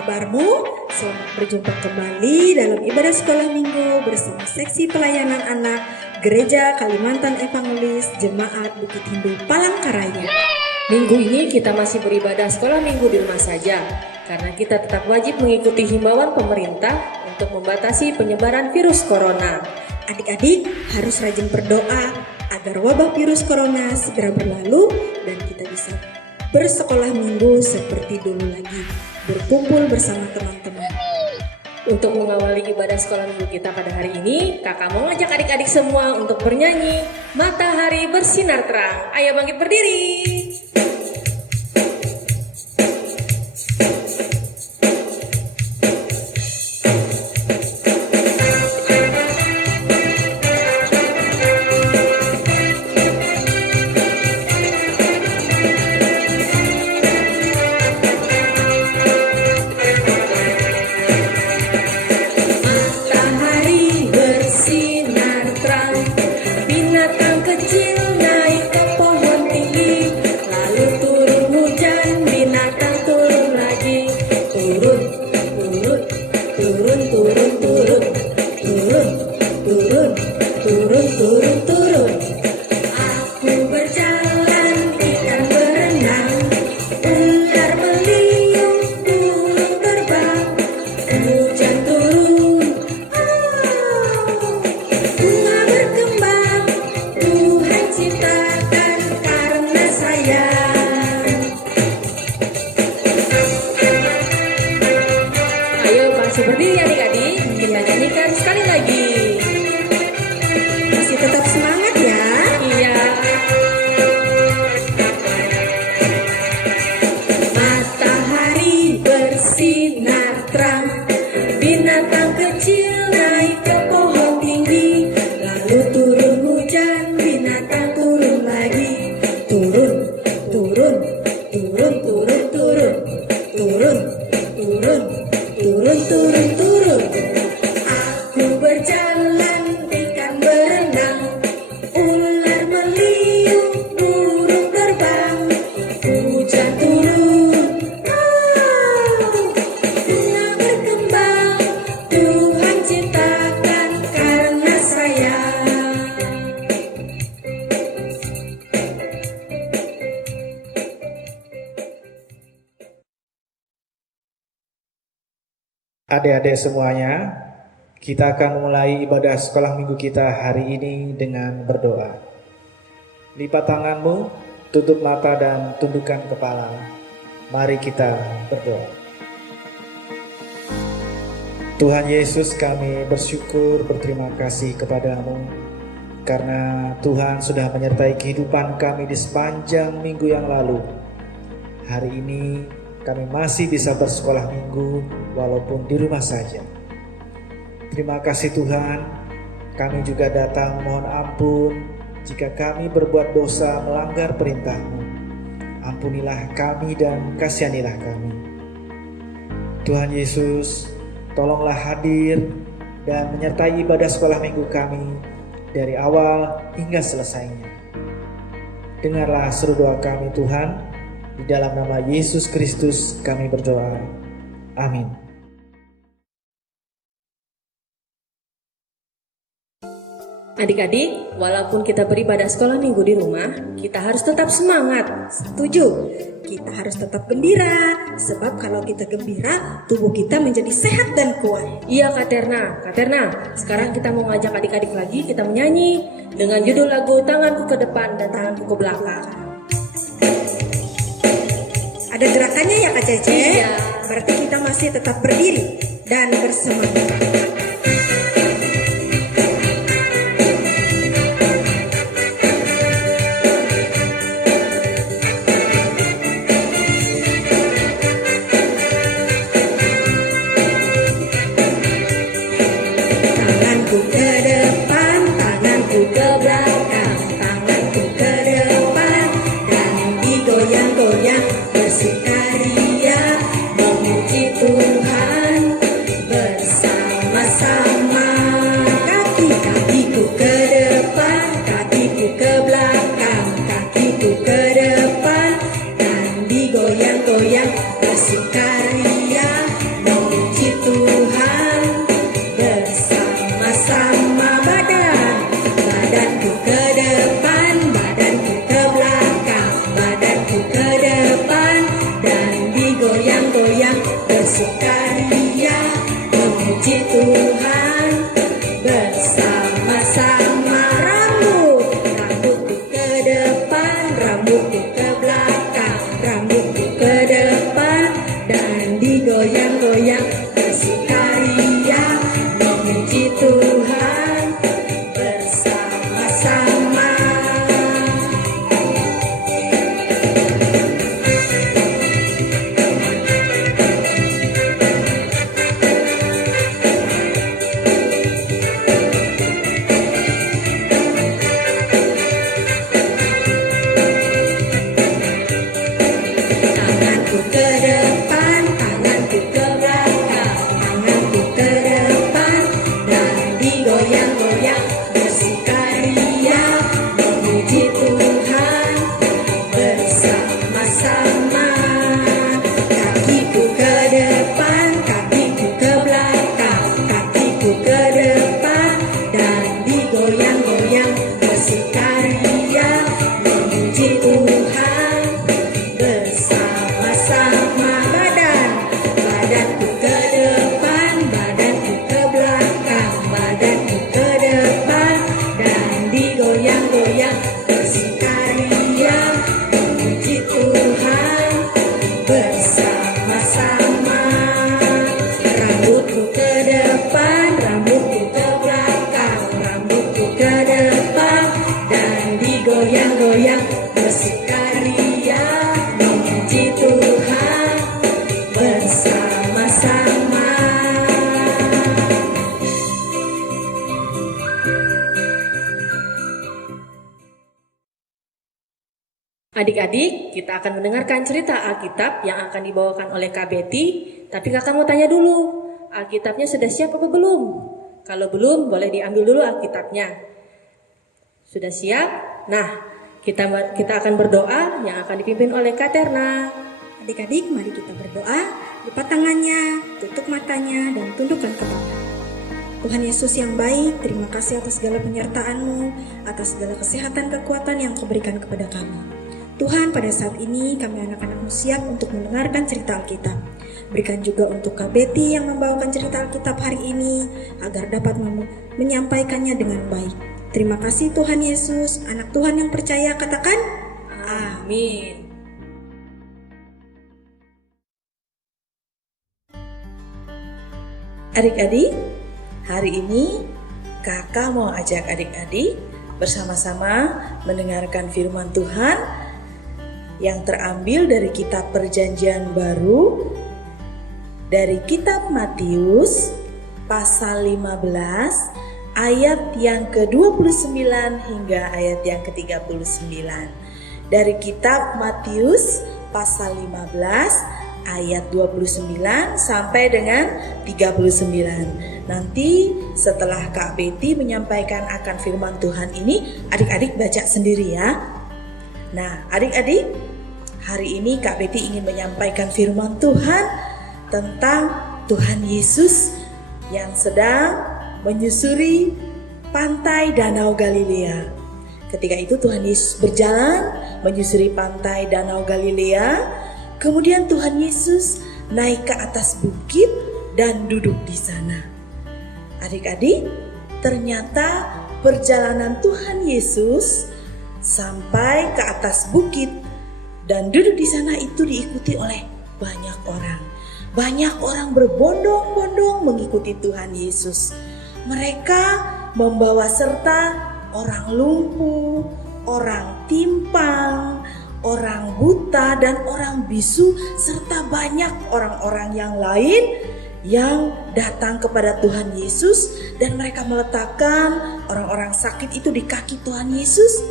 kabarmu? Selamat berjumpa kembali dalam ibadah sekolah minggu bersama seksi pelayanan anak Gereja Kalimantan Evangelis Jemaat Bukit Hindu Palangkaraya. Minggu ini kita masih beribadah sekolah minggu di rumah saja, karena kita tetap wajib mengikuti himbauan pemerintah untuk membatasi penyebaran virus corona. Adik-adik harus rajin berdoa agar wabah virus corona segera berlalu dan kita bisa bersekolah minggu seperti dulu lagi, berkumpul bersama teman-teman. Untuk mengawali ibadah sekolah minggu kita pada hari ini, kakak mau ngajak adik-adik semua untuk bernyanyi Matahari Bersinar Terang. Ayo bangkit berdiri. Turun. Aku berjalan, ikan berenang, ular meliuk, burung terbang, hujan turun, bunga berkembang, Tuhan ciptakan karena sayang. Ayo masih berdiri adik-adik, kita nyanyikan sekali lagi. Tetap semangat ya. Iya. Matahari bersinar terang, binatang kecil naik ke pohon tinggi, lalu turun hujan, binatang turun lagi. Turun, turun, turun, turun, turun, turun, turun, turun, turun, turun. Aku berjalan, ikan berenang, ular meliuk, burung terbang, hujan turun, bunga berkembang, Tuhan ciptakan karena sayang. Adik-adik semuanya, kita akan memulai ibadah sekolah minggu kita hari ini dengan berdoa. Lipat tanganmu, tutup mata dan tundukkan kepala. Mari kita berdoa. Tuhan Yesus, kami bersyukur, berterima kasih kepadamu karena Tuhan sudah menyertai kehidupan kami di sepanjang minggu yang lalu. Hari ini kami masih bisa bersekolah minggu walaupun di rumah saja. Terima kasih Tuhan, kami juga datang mohon ampun jika kami berbuat dosa melanggar perintah-Mu. Ampunilah kami dan kasihanilah kami. Tuhan Yesus, tolonglah hadir dan menyertai ibadah sekolah minggu kami dari awal hingga selesainya. Dengarlah seru doa kami Tuhan, di dalam nama Yesus Kristus kami berdoa. Amin. Adik-adik, walaupun kita beribadah sekolah minggu di rumah, kita harus tetap semangat. Setuju, kita harus tetap gembira, sebab kalau kita gembira, tubuh kita menjadi sehat dan kuat. Iya Kak Terna, sekarang kita mau ngajak adik-adik lagi kita menyanyi dengan judul lagu Tanganku ke Depan dan Tanganku ke Belakang. Ada gerakannya ya Kak Cece? Iya. Berarti kita masih tetap berdiri dan bersemangat. Tanganku ke depan, tanganku ke belakang, tanganku ke depan dan digoyang-goyang bersukaria memuji Tuhan bersama memuji Tuhan bersama-sama. Rambutku ke depan, rambutku ke belakang, rambutku ke depan dan digoyang-goyang bersukaria memuji Tuhan bersama-sama. Tanganku ke depan, tanganku ke belakang, tanganku ke depan dan digoyang-goyang bersukaria memuji Tuhan bersama-sama. Kakiku ke depan, kakiku ke belakang, kakiku ke depan dan digoyang-goyang bersukaria memuji Tuhan bersama-sama. Badanku ke depan, badanku ke belakang, badanku ke depan dan digoyang-goyang bersukaria memuji Tuhan bersama-sama. Rambutku ke depan, rambutku ke belakang, rambutku ke depan dan digoyang-goyang bersukaria memuji Tuhan bersama-sama. Adik-adik, kita akan mendengarkan cerita Alkitab yang akan dibawakan oleh Kak Betty. Tapi kakak mau tanya dulu, Alkitabnya sudah siap apa belum? Kalau belum, boleh diambil dulu Alkitabnya. Sudah siap? Nah, kita akan berdoa yang akan dipimpin oleh Kak Terna. Adik-adik, mari kita berdoa. Lipat tangannya, tutup matanya, dan tundukkan kepala. Tuhan Yesus yang baik, terima kasih atas segala penyertaan-Mu, atas segala kesehatan kekuatan yang Kau berikan kepada kami. Tuhan, pada saat ini kami anak-anak-Mu siap untuk mendengarkan cerita Alkitab. Berikan juga untuk Kak Betty yang membawakan cerita Alkitab hari ini, agar dapat menyampaikannya dengan baik. Terima kasih Tuhan Yesus, anak Tuhan yang percaya katakan, Amin. Adik-adik, hari ini kakak mau ajak adik-adik bersama-sama mendengarkan firman Tuhan yang terambil dari kitab Perjanjian Baru, dari kitab Matius pasal 15 ayat yang ke-29 hingga ayat yang ke-39. Dari kitab Matius pasal 15 ayat 29 sampai dengan 39. Nanti setelah Kak Betty menyampaikan akan firman Tuhan ini, adik-adik baca sendiri ya. Nah, adik-adik, hari ini Kak Betty ingin menyampaikan firman Tuhan tentang Tuhan Yesus yang sedang menyusuri pantai Danau Galilea. Ketika itu Tuhan Yesus berjalan menyusuri pantai Danau Galilea. Kemudian Tuhan Yesus naik ke atas bukit dan duduk di sana. Adik-adik, ternyata perjalanan Tuhan Yesus sampai ke atas bukit dan duduk di sana itu diikuti oleh banyak orang. Banyak orang berbondong-bondong mengikuti Tuhan Yesus. Mereka membawa serta orang lumpuh, orang timpang, orang buta dan orang bisu, serta banyak orang-orang yang lain yang datang kepada Tuhan Yesus, dan mereka meletakkan orang-orang sakit itu di kaki Tuhan Yesus,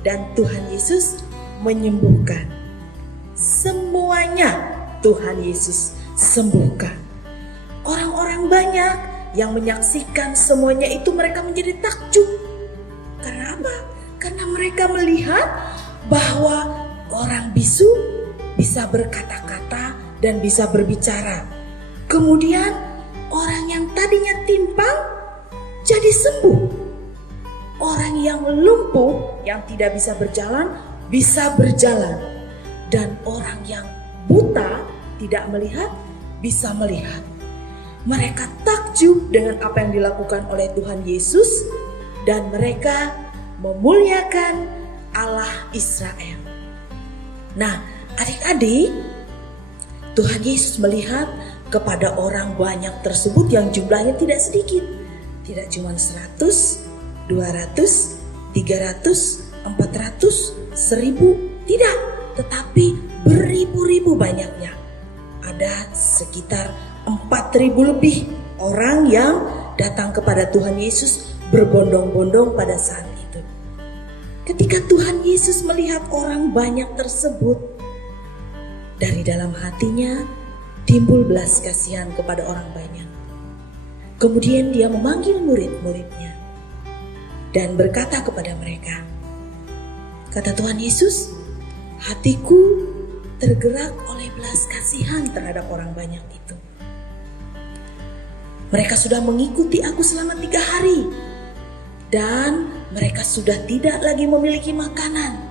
dan Tuhan Yesus menyembuhkan. Semuanya Tuhan Yesus sembuhkan. Orang-orang banyak yang menyaksikan semuanya itu, mereka menjadi takjub. Karena apa? Karena mereka melihat bahwa orang bisu bisa berkata-kata dan bisa berbicara. Kemudian orang yang tadinya timpang jadi sembuh. Orang yang lumpuh, yang tidak bisa berjalan, dan orang yang buta tidak melihat bisa melihat. Mereka takjub takjub dengan apa yang dilakukan oleh Tuhan Yesus dan mereka memuliakan Allah Israel. Nah, adik-adik, Tuhan Yesus melihat kepada orang banyak tersebut yang jumlahnya tidak sedikit. Tidak cuma 100, 200, 300, 400, 1000, tidak, tetapi beribu-ribu banyaknya. Ada sekitar 4000 lebih orang yang datang kepada Tuhan Yesus berbondong-bondong pada saat itu. Ketika Tuhan Yesus melihat orang banyak tersebut, dari dalam hatinya timbul belas kasihan kepada orang banyak. Kemudian dia memanggil murid-muridnya dan berkata kepada mereka, kata Tuhan Yesus, hatiku tergerak oleh belas kasihan terhadap orang banyak itu. Mereka sudah mengikuti aku selama 3 hari dan mereka sudah tidak lagi memiliki makanan.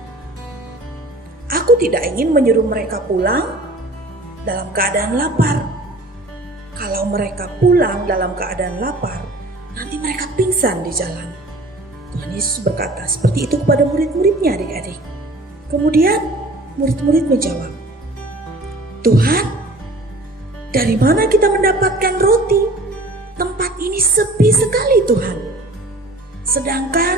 Aku tidak ingin menyuruh mereka pulang dalam keadaan lapar. Kalau mereka pulang dalam keadaan lapar, nanti mereka pingsan di jalan. Tuhan Yesus berkata seperti itu kepada murid-muridnya, adik-adik. Kemudian murid-murid menjawab, Tuhan, dari mana kita mendapatkan roti? Tempat ini sepi sekali, Tuhan. Sedangkan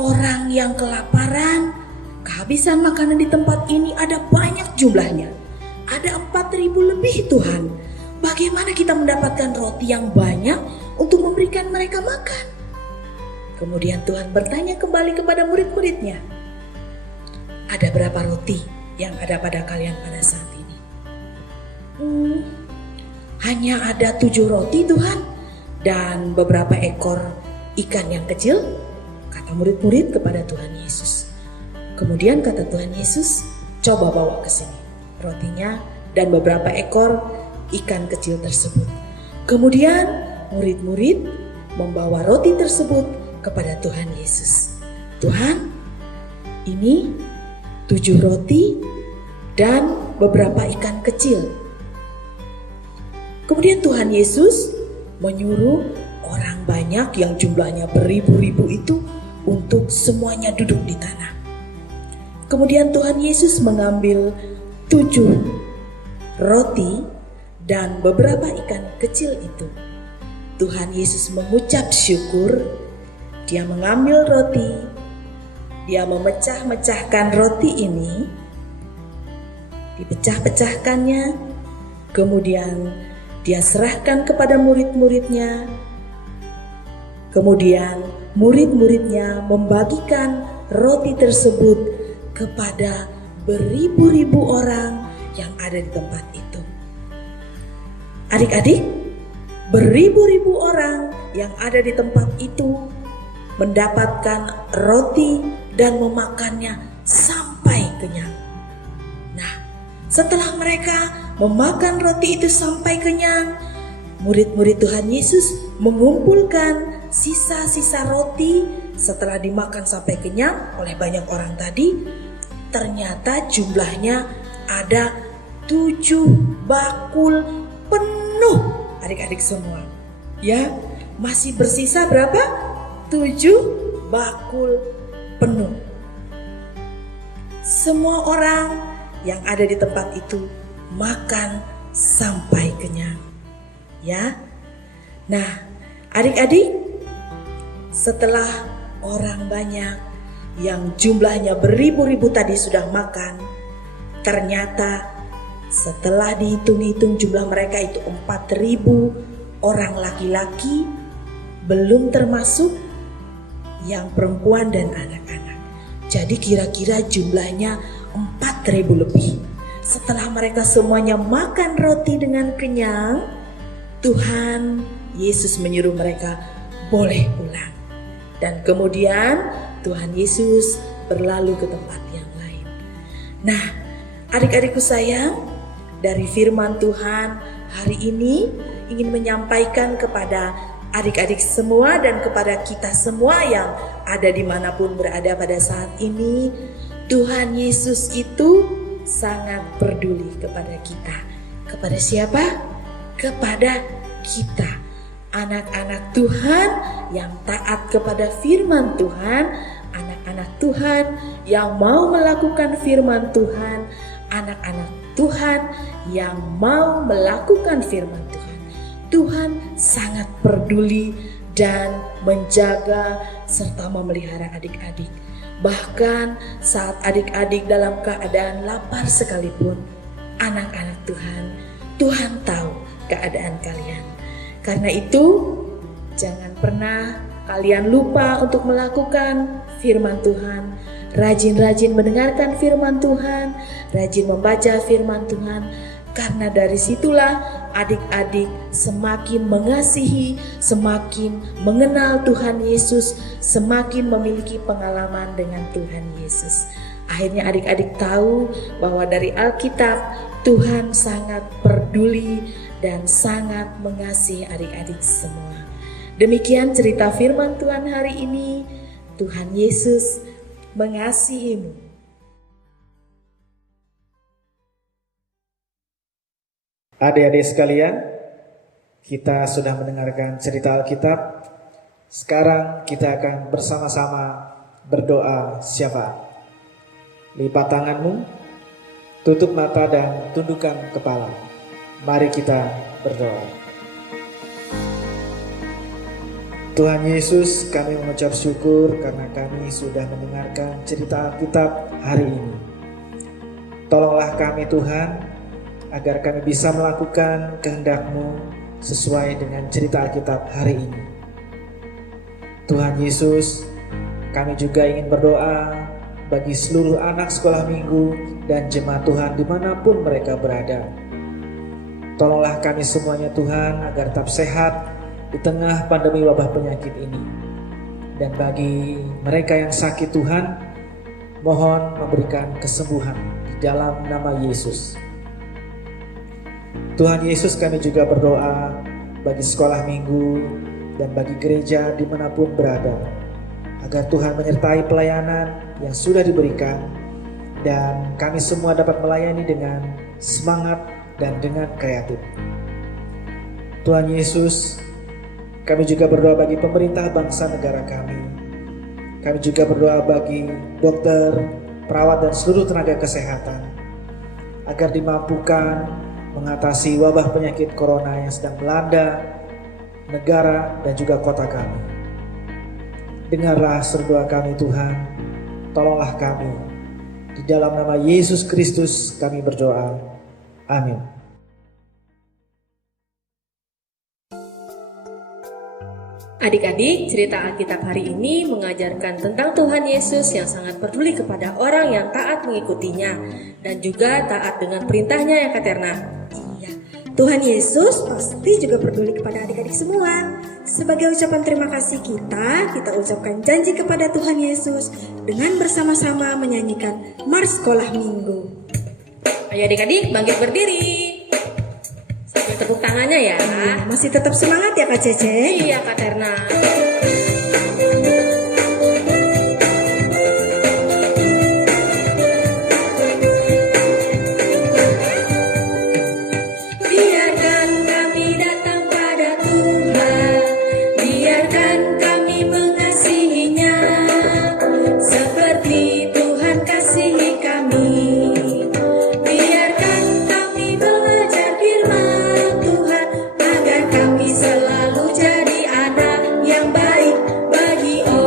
orang yang kelaparan, kehabisan makanan di tempat ini ada banyak jumlahnya. Ada 4000 lebih, Tuhan. Bagaimana kita mendapatkan roti yang banyak untuk memberikan mereka makan? Kemudian Tuhan bertanya kembali kepada murid-muridnya, ada berapa roti yang ada pada kalian pada saat ini? Hanya ada 7 roti, Tuhan, dan beberapa ekor ikan yang kecil, kata murid-murid kepada Tuhan Yesus. Kemudian kata Tuhan Yesus, coba bawa ke sini rotinya dan beberapa ekor ikan kecil tersebut. Kemudian murid-murid membawa roti tersebut kepada Tuhan Yesus. Tuhan, ini 7 roti dan beberapa ikan kecil. Kemudian Tuhan Yesus menyuruh orang banyak yang jumlahnya beribu-ribu itu untuk semuanya duduk di tanah. Kemudian Tuhan Yesus mengambil 7 roti dan beberapa ikan kecil itu. Tuhan Yesus mengucap syukur, dia mengambil roti, dia memecah-mecahkan roti ini, dipecah-pecahkannya, kemudian dia serahkan kepada murid-muridnya, kemudian murid-muridnya membagikan roti tersebut kepada beribu-ribu orang yang ada di tempat itu. Adik-adik, beribu-ribu orang yang ada di tempat itu mendapatkan roti dan memakannya sampai kenyang. Nah, setelah mereka memakan roti itu sampai kenyang, murid-murid Tuhan Yesus mengumpulkan sisa-sisa roti setelah dimakan sampai kenyang oleh banyak orang tadi. Ternyata jumlahnya ada 7 bakul penuh, adik-adik semua. Ya, masih bersisa berapa? 7 bakul penuh. Semua orang yang ada di tempat itu makan sampai kenyang. Ya. Nah, adik-adik, setelah orang banyak yang jumlahnya beribu-ribu tadi sudah makan, ternyata setelah dihitung-hitung jumlah mereka itu 4000 orang laki-laki, belum termasuk yang perempuan dan anak-anak. Jadi kira-kira jumlahnya 4000 lebih. Setelah mereka semuanya makan roti dengan kenyang, Tuhan Yesus menyuruh mereka boleh pulang. Dan kemudian Tuhan Yesus berlalu ke tempat yang lain. Nah, adik-adikku sayang, dari firman Tuhan hari ini ingin menyampaikan kepada adik-adik semua dan kepada kita semua yang ada dimanapun berada pada saat ini, Tuhan Yesus itu sangat peduli kepada kita. Kepada siapa? Kepada kita. anak-anak Tuhan yang taat kepada firman Tuhan, anak-anak Tuhan yang mau melakukan firman Tuhan, anak-anak Tuhan yang mau melakukan firman Tuhan. Tuhan sangat peduli dan menjaga serta memelihara adik-adik. Bahkan saat adik-adik dalam keadaan lapar sekalipun, anak-anak Tuhan, Tuhan tahu keadaan kalian. Karena itu, jangan pernah kalian lupa untuk melakukan firman Tuhan. Rajin-rajin mendengarkan firman Tuhan, rajin membaca firman Tuhan. Karena dari situlah adik-adik semakin mengasihi, semakin mengenal Tuhan Yesus, semakin memiliki pengalaman dengan Tuhan Yesus. Akhirnya adik-adik tahu bahwa dari Alkitab Tuhan sangat peduli dan sangat mengasihi adik-adik semua. Demikian cerita firman Tuhan hari ini. Tuhan Yesus mengasihimu. Adik-adik sekalian, kita sudah mendengarkan cerita Alkitab. Sekarang kita akan bersama-sama berdoa syafaat. Lipat tanganmu, tutup mata dan tundukkan kepala. Mari kita berdoa. Tuhan Yesus, kami mengucap syukur karena kami sudah mendengarkan cerita Alkitab hari ini. Tolonglah kami Tuhan, agar kami bisa melakukan kehendak-Mu sesuai dengan cerita Alkitab hari ini. Tuhan Yesus, kami juga ingin berdoa bagi seluruh anak sekolah minggu dan jemaat Tuhan dimanapun mereka berada. Tolonglah kami semuanya Tuhan agar tetap sehat di tengah pandemi wabah penyakit ini. Dan bagi mereka yang sakit Tuhan, mohon memberikan kesembuhan di dalam nama Yesus. Tuhan Yesus, kami juga berdoa bagi sekolah minggu dan bagi gereja dimanapun berada, agar Tuhan menyertai pelayanan yang sudah diberikan dan kami semua dapat melayani dengan semangat dan dengan kreatif. Tuhan Yesus, kami juga berdoa bagi pemerintah bangsa negara kami. Kami juga berdoa bagi dokter, perawat dan seluruh tenaga kesehatan, agar dimampukan mengatasi wabah penyakit corona yang sedang melanda negara dan juga kota kami. Dengarlah seru doa kami Tuhan, tolonglah kami. Di dalam nama Yesus Kristus kami berdoa. Amin. Adik-adik, cerita Alkitab hari ini mengajarkan tentang Tuhan Yesus yang sangat peduli kepada orang yang taat mengikutinya dan juga taat dengan perintahnya ya Kak Terna. Iya, Tuhan Yesus pasti juga peduli kepada adik-adik semua. Sebagai ucapan terima kasih kita ucapkan janji kepada Tuhan Yesus dengan bersama-sama menyanyikan Mars Sekolah Minggu. Ayo adik-adik, bangkit berdiri. Sambil tepuk tangannya ya. Masih tetap semangat ya Kak Cece? Iya Kak Terna. Biarkan kami datang pada Tuhan, biarkan kami mengasihinya, seperti Tuhan kasihi kami. Biarkan kami belajar firman Tuhan, agar kami selalu jadi anak yang baik bagi orang.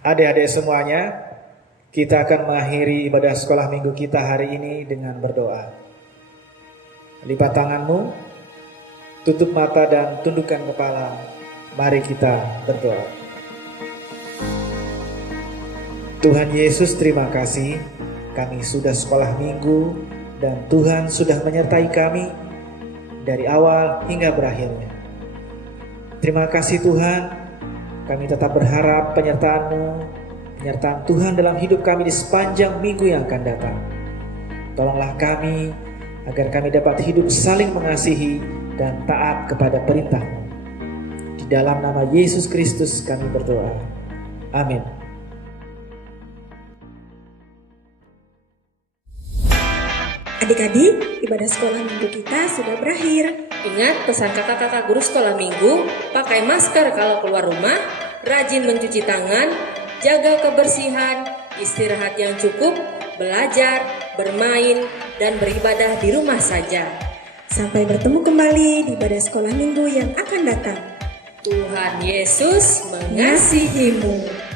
Adik-adik semuanya, kita akan mengakhiri ibadah sekolah minggu kita hari ini dengan berdoa. Lipat tanganmu, tutup mata dan tundukkan kepala. Mari kita berdoa. Tuhan Yesus, terima kasih. Kami sudah sekolah minggu dan Tuhan sudah menyertai kami dari awal hingga berakhirnya. Terima kasih Tuhan. Kami tetap berharap penyertaan-Mu, penyertaan Tuhan dalam hidup kami di sepanjang minggu yang akan datang. Tolonglah kami agar kami dapat hidup saling mengasihi dan taat kepada perintah-Mu. Di dalam nama Yesus Kristus kami berdoa. Amin. Adik-adik, ibadah sekolah minggu kita sudah berakhir. Ingat pesan kakak-kakak guru sekolah minggu, pakai masker kalau keluar rumah, rajin mencuci tangan, jaga kebersihan, istirahat yang cukup, belajar, bermain, dan beribadah di rumah saja. Sampai bertemu kembali di ibadah sekolah minggu yang akan datang. Tuhan Yesus mengasihimu.